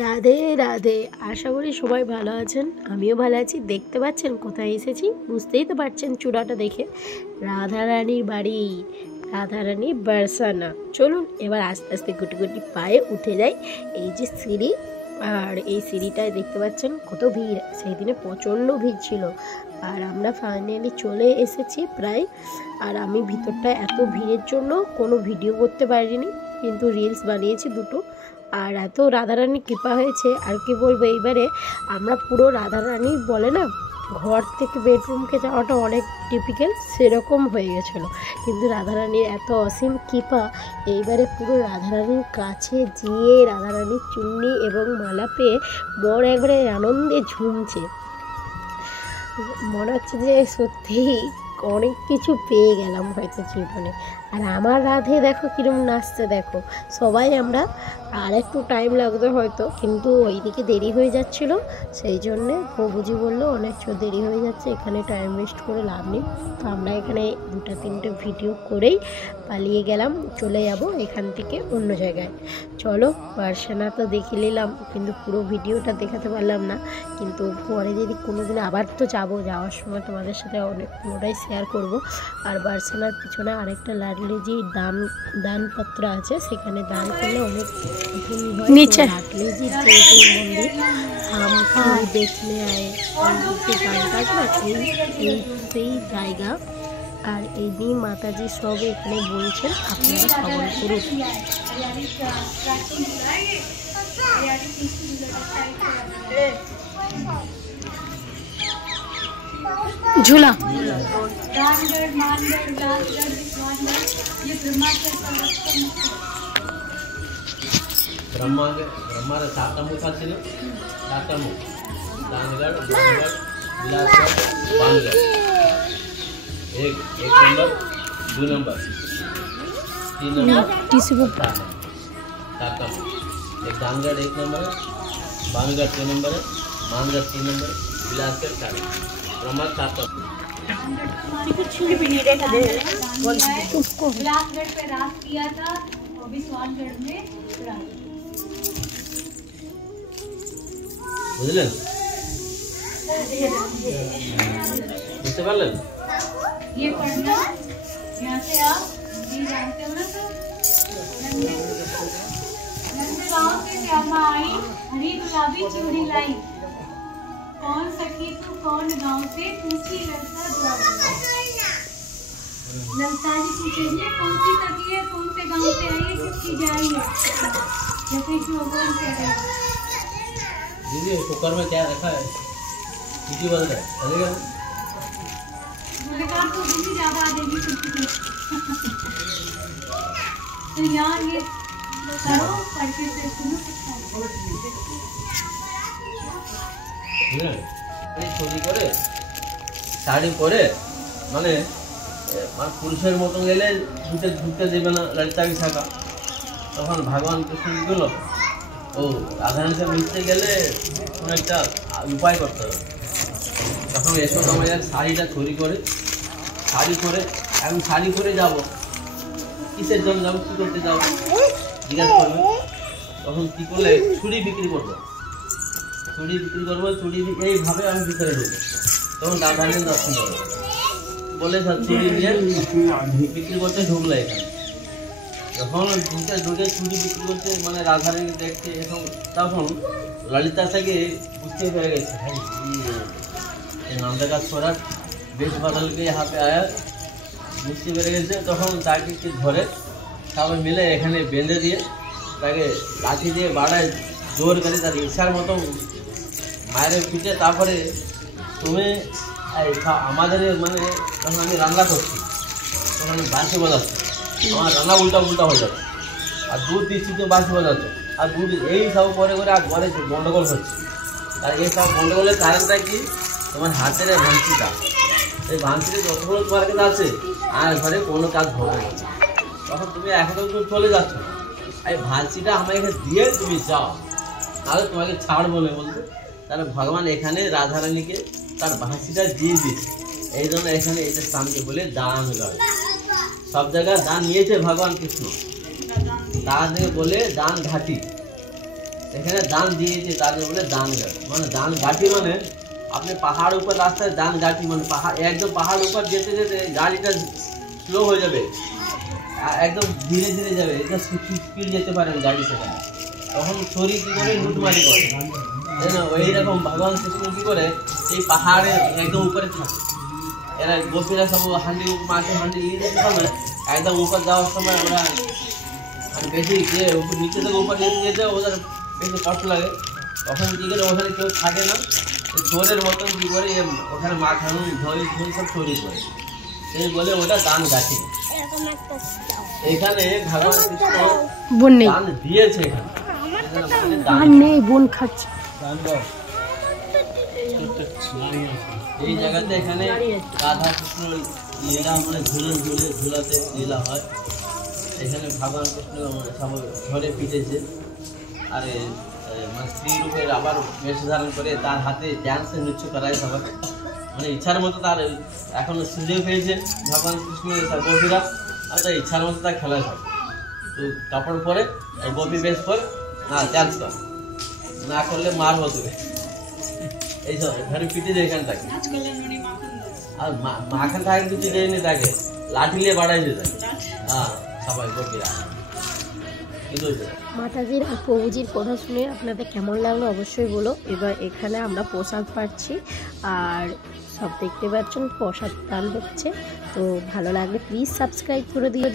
রাধে রাধে। আশা করি সবাই ভালো আছেন, আমিও ভালো আছি। দেখতে পাচ্ছেন কোথায় এসেছি, বুঝতেই তো পারছেন চূড়াটা দেখে। রাধারানীর বাড়ি, রাধারানী বারসানা। চলুন এবার আস্তে আস্তে গুটি গুটি পায়ে উঠে যাই। এই যে সিঁড়ি, আর এই সিঁড়িটায় দেখতে পাচ্ছেন কত ভিড়। সেই দিনে প্রচণ্ড ভিড় ছিল, আর আমরা ফাইনালি চলে এসেছি প্রায়। আর আমি ভিতরটা এত ভিড়ের জন্য কোনো ভিডিও করতে পারিনি, কিন্তু রিলস বানিয়েছি দুটো। আর এত রাধারানীর কৃপা হয়েছে, আর কি বলবো। এইবারে আমরা পুরো রাধারানী বলে না, ঘর থেকে বেডরুমকে যাওয়াটা অনেক টিপিক্যাল, সেরকম হয়ে গেছিলো। কিন্তু রাধারানীর এত অসীম কৃপা, এইবারে পুরো রাধারানীর কাছে গিয়ে রাধারানীর চুন্নি এবং মালা পেয়ে মন একবারে আনন্দে ঝুমছে। মনে হচ্ছে যে সত্যিই অনেক কিছু পেয়ে গেলাম হয়তো জীবনে। আর আমার রাধে দেখো কিরম নাচতে, দেখো সবাই আমরা। আর একটু টাইম লাগতো হয়তো, কিন্তু ওইদিকে দেরি হয়ে যাচ্ছিলো, সেই জন্যে প্রভুজি বললো অনেক দেরি হয়ে যাচ্ছে, এখানে টাইম ওয়েস্ট করে লাভ নেই। তো আমরা এখানে দুটো তিনটে ভিডিও করেই পালিয়ে গেলাম, চলে যাব এখান থেকে অন্য জায়গায়। চলো, বারসানা তো দেখে নিলাম, কিন্তু পুরো ভিডিওটা দেখাতে পারলাম না। কিন্তু পরে যদি কোনো দিন আবার তো যাবো, যাওয়ার সময় তোমাদের সাথে অনেক পুরোটাই শেয়ার করব। আর বারসানার পিছনে আরেকটা লাডলিজি দানপত্র আছে, সেখানে দান করলে অনেক নিচে লাডলিজি মন্দির হাম দেখলে আয় যে গানটা আছে না, সেই জায়গা। আর এই নিয়ে মাতাজি সব এখানে বলছেন, আপনারা শ্রবণ করুন। झूला ब्रह्मा सात मुख आछिल, सात मुख दानगढ़ बानगढ़ बिलासगढ़ बानगढ़। एक नंबर, दो नंबर, तीन नंबर, सात मुख। एक दानगढ़ एक नंबर है, बानगढ़ 3 नंबर है, मानगढ़ 3 नंबर, बिलासगढ़ 4। ब्रह्मा सात बिलासगढ़ पे रात किया था, अभी सोनगढ़ में रात। বুঝলেন? বুঝতে পারলেন? ये पढ़ना, यहाँ से आप ये जानते हो ना, तो नंदे गाँव से श्यामा आई, हरी गुलाबी चूड़ी लाई। कौन सखी तू कौन गाँव से, पूछी ललता द्वार। ललता जी पूछेंगे कौन सी सखी है, कौन से गाँव से आई है, किसकी जाई है। जैसे कि भगवान कह रहे हैं। दीदी कुकर में क्या रखा है, सीटी बंद है, चलेगा? मैंने कहा तो दूसरी ज्यादा आ जाएगी कुछ। तो यहाँ ये करो, करके से सुनो চুরি করে শাড়ি পরে, মানে পুরুষের মতন গেলে ঢুকতে দেবে না ললিতাকে থাকা। তখন ভগবান কৃষ্ণ গেল, ও রাধারানীর সাথে মিশতে গেলে কোনো একটা উপায় করতে হবে। তখন যশোদা মায়ের শাড়িটা চুরি করে, শাড়ি পরে, আমি শাড়ি পরে যাব, কিসের জন্য যাবো, কী করতে যাবো জিজ্ঞাসা করবে। তখন কী করলে, ছুরি বিক্রি করবো, চুড়ি বিক্রি করবো, চুড়ি এইভাবে আমি ভিতরে ঢুকবো। তখন রাধারানীর দর্শন করবো বলে চুড়ি দিয়ে বিক্রি করতে ঢুকলো এখানে। যখন ঢুকে চুড়ি বিক্রি করতে, মানে রাধারানী দেখতে, তখন ললিতা থেকে বুঝতে পেরে গেছে, ভাই नंदा का छोरा बेश बदल के यहाँ पे आया, बुझते पेरे गेছে। তখন তাকে কি ধরে সবাই মিলে এখানে বেঁধে দিয়ে তাকে লাঠি দিয়ে বাড়ায়, জোর করে তার ইচ্ছার মতো মায়ের পিঠে। তারপরে তুমি আমাদের, মানে তখন আমি রান্না করছি, তখন আমি বাঁশি বাজাচ্ছি, আমার রান্না উল্টা উল্টা হয়ে যাচ্ছে, আর দুধ দিচ্ছি তো বাঁশি বাজাচ্ছে, আর দুধ এই সব করে করে আর ঘরে গন্ডগোল হচ্ছে। আর এই সব গন্ডগোলের কারণটা কি, তোমার হাতের ভাঙচিটা, এই ভাঙচিটা যতগুলো তোমার কাছে আছে, আর ঘরে কোনো কাজ হবে না। তখন তুমি এখন চলে যাচ্ছ, এই ভাঙচিটা আমাকে দিয়ে তুমি যাও, তাহলে তোমাকে ছাড়বো না বলতে। তাহলে ভগবান এখানে রাধারানীকে তার ভাঙচিটা দিয়ে দিয়েছে, এই জন্য এখানে এটা স্থানকে বলে দানগড়। সব জায়গায় দান নিয়েছে ভগবান কৃষ্ণ, দান বলে দান ঘাটি। এখানে দান দিয়েছে তাদের বলে দান গাড়ি, মানে দান গাঠি মানে আপনি পাহাড় উপর রাস্তায় দান গাঠি মানে পাহাড় একদম পাহাড় উপর যেতে যেতে গাড়িটা স্লো হয়ে যাবে, একদম ধীরে ধীরে যাবে, এটা স্পিড যেতে পারেন গাড়ি সেখানে, তখন চোরি কী করে লুটমারি করে, তাই না? ওইরকম ভগবান কৃষ্ণ কী করে এই পাহাড়ের একদম উপরে থাকে, এরা গোপীরা সব হাঁড়ি মাঠে হাঁড়ি নিয়ে যেতে সময় একদম উপর যাওয়ার সময় ওরা বেশি যে উপর নিচে থেকে উপর নিয়ে যেতে ওদের বেশি কষ্ট লাগে, তখন কী করে ওখানে কেউ থাকে না, চোরের মতন কী করে ওখানে মাছ হাঁড়ি ধরে সব চুরি করে, এই বলে ওটা দান গাছি। এখানে ভগবান কৃষ্ণ বোন নেই, দান দিয়েছে, আর নেই, বোন খাচ্ছে। এই জায়গাতে এখানে রাধা কৃষ্ণ লীলা মানে ঝুলাতে লীলা হয়, এখানে ভগবান কৃষ্ণ সব ঘরে পিটেছে, আর মানে স্ত্রী রূপের আবার বেশ ধারণ করে তার হাতে ড্যান্সে নৃত্য করায় সবাই, মানে ইচ্ছার মতো তার এখন সুযোগ পেয়েছে ভগবান কৃষ্ণ তার গোপীরা, আর তার ইচ্ছার মতো তার খেলা থাকে, তো কাপড় পরে গোপী বেশ করে না ডান্স কর, না করলে মার হতে এইসব ঘরে পিটে যায় এখানটাকে, আর মাখন থাকে কিছু দেয়নি তাকে, লাঠি নিয়ে বাড়াইছে তাকে, হ্যাঁ সবাই গোপীরা। মাতাজির আর প্রভুজির কথা শুনে আপনাদের কেমন লাগলো অবশ্যই বলো। এবার এখানে আমরা প্রসাদ পাচ্ছি আর সব দেখতে পাচ্ছেন প্রসাদ দান হচ্ছে, তো ভালো লাগলে প্লিজ সাবস্ক্রাইব করে দিও।